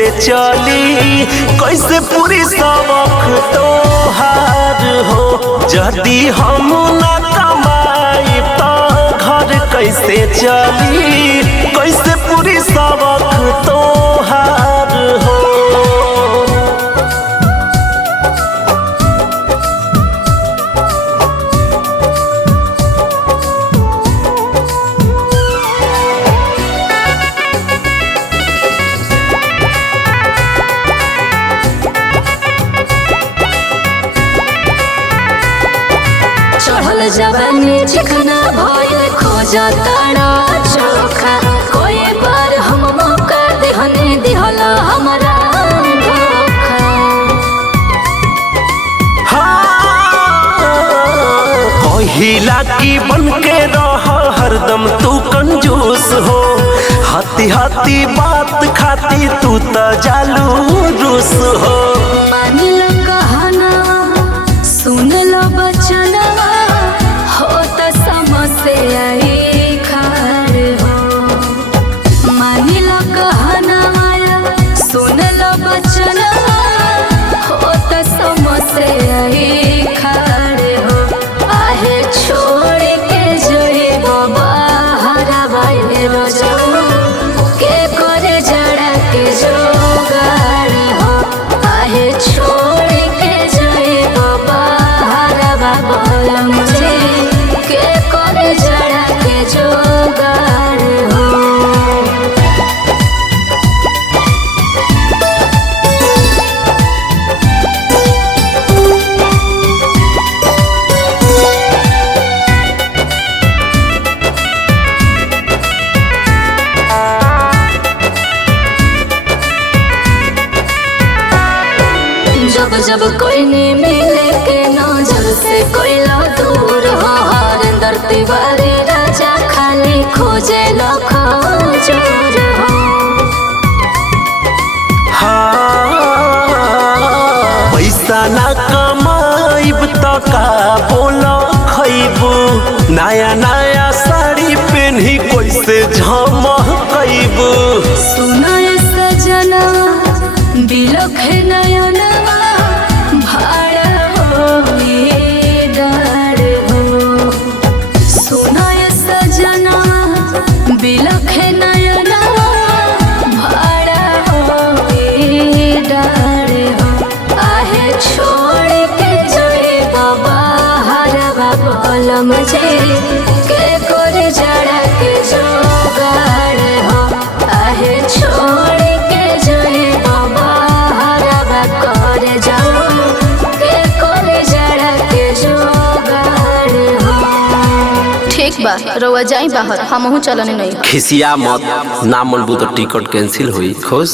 कैसे चली, कैसे पूरी सबक तोहार हो। यदि हम ना कमाई तो घर कैसे चली, कैसे पूरी सबक तोहार हो। चढ़ल जवानी चिकना भइल खोजा तारा चोखा। कोई बार हम मौका दिहने दिहला हमरा धोखा। कहिला की बन के रह हरदम तू कंजूस हो। हाथी हाथी बात खाती तू त जालू रूस हो। मानिल कहना सुन लो बचनवा, हो त समस्या आई खार हो। मानिल कहना सुन लो बचनवा, हो त समस्या आई खार हो। आहे छोड़ के जोई बाहर बाइले रोजो, के करे जड़ा के जोगाड़ हो। आहे छोड़ के जोई बाहर बाबा मुझे, के करे जड़ा के जोगाड़ हो। जब जब कोई नहीं मिले के नजर से कोई लो दूर हो। हरिंदर तिवारी राजा खाली खोजे लो खोजोर हो। पैसा ना कमाइब तो का बोला खइबू। नया नया साड़ी पहनी कैसे झमकइबू। सुना सजना बिलखे नयनवा, भाड़ा हो ये डार हो। सुना सजना बिलखे नयनवा, भाड़ा हो ये डार हो। आहे छोड़ के जोड़े बाहर बाबा मुझे, के करे जड़ा के जोगाड़ हो। आहे छोड़ के जोड़े बाहर करे जाओ, के करे जड़ा के जोगाड़ हो। ठीक बा, रउआ जाई बाहर, हमहू चलने नहीं। खिसिया मत, ना मनबू तो टिकट कैंसिल हुई। खुश।